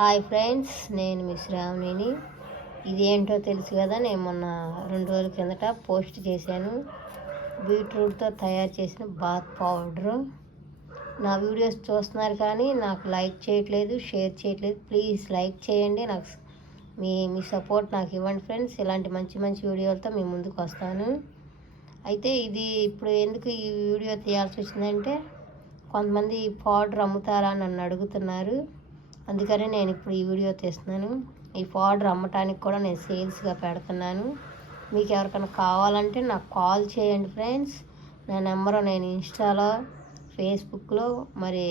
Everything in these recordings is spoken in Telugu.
హాయ్ ఫ్రెండ్స్, నేను మీ శ్రావణిని. ఇదేంటో తెలుసు కదా, నేను మొన్న 2 రోజుల కిందట పోస్ట్ చేశాను. బీట్రూట్తో తయారు చేసిన బాత్ పౌడరు. నా వీడియోస్ చూస్తున్నారు కానీ నాకు లైక్ చేయట్లేదు, షేర్ చేయట్లేదు. ప్లీజ్ లైక్ చేయండి. నాకు మీ సపోర్ట్ నాకు ఇవ్వండి ఫ్రెండ్స్. ఇలాంటి మంచి మంచి వీడియోలతో మీ ముందుకు వస్తాను. అయితే ఇది ఇప్పుడు ఎందుకు ఈ వీడియో తీయాల్సి వచ్చిందంటే, కొంతమంది పౌడర్ అమ్ముతారా అని నన్ను అడుగుతున్నారు. అందుకని నేను ఇప్పుడు ఈ వీడియో తీస్తున్నాను. ఈ పౌడర్ అమ్మటానికి కూడా నేను సేల్స్గా పెడుతున్నాను. మీకు ఎవరికైనా కావాలంటే నాకు కాల్ చేయండి ఫ్రెండ్స్. నా నెంబరు నేను ఇన్స్టాలో, ఫేస్బుక్లో, మరి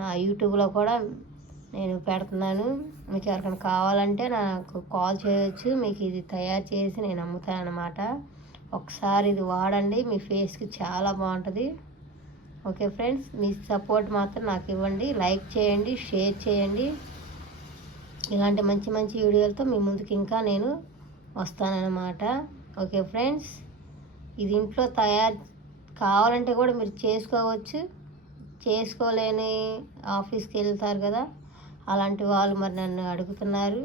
నా యూట్యూబ్లో కూడా నేను పెడుతున్నాను. మీకు ఎవరికైనా కావాలంటే నాకు కాల్ చేయవచ్చు. మీకు ఇది తయారు చేసి నేను అమ్ముతాను అన్నమాట. ఒకసారి ఇది వాడండి, మీ ఫేస్కి చాలా బాగుంటుంది. ఓకే ఫ్రెండ్స్, మీ సపోర్ట్ మాత్రం నాకు ఇవ్వండి. లైక్ చేయండి, షేర్ చేయండి. ఇలాంటి మంచి మంచి వీడియోలతో మీ ముందుకు ఇంకా నేను వస్తానన్నమాట. ఓకే ఫ్రెండ్స్, ఇది ఇంట్లో తయారు కావాలంటే కూడా మీరు చేసుకోవచ్చు. చేసుకోలేని ఆఫీస్కి వెళ్తారు కదా, అలాంటి వాళ్ళు మరి నన్ను అడుగుతున్నారు.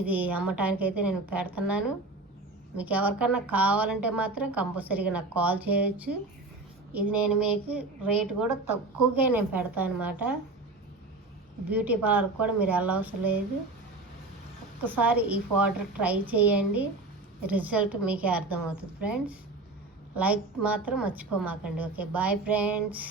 ఇది అమ్మటానికైతే నేను పెడుతున్నాను. మీకు ఎవరికన్నా కావాలంటే మాత్రం కంపల్సరీగా నాకు కాల్ చేయొచ్చు. ఇది నేను మీకు రేట్ కూడా తక్కువగా నేను పెడతాను అనమాట. బ్యూటీ పార్లర్ కూడా మీరు వెళ్ళవసరం లేదు. ఒక్కసారి ఈ పౌడర్ ట్రై చేయండి, రిజల్ట్ మీకే అర్థమవుతుంది ఫ్రెండ్స్. లైక్ మాత్రం మర్చిపోమాకండి. Okay, bye friends.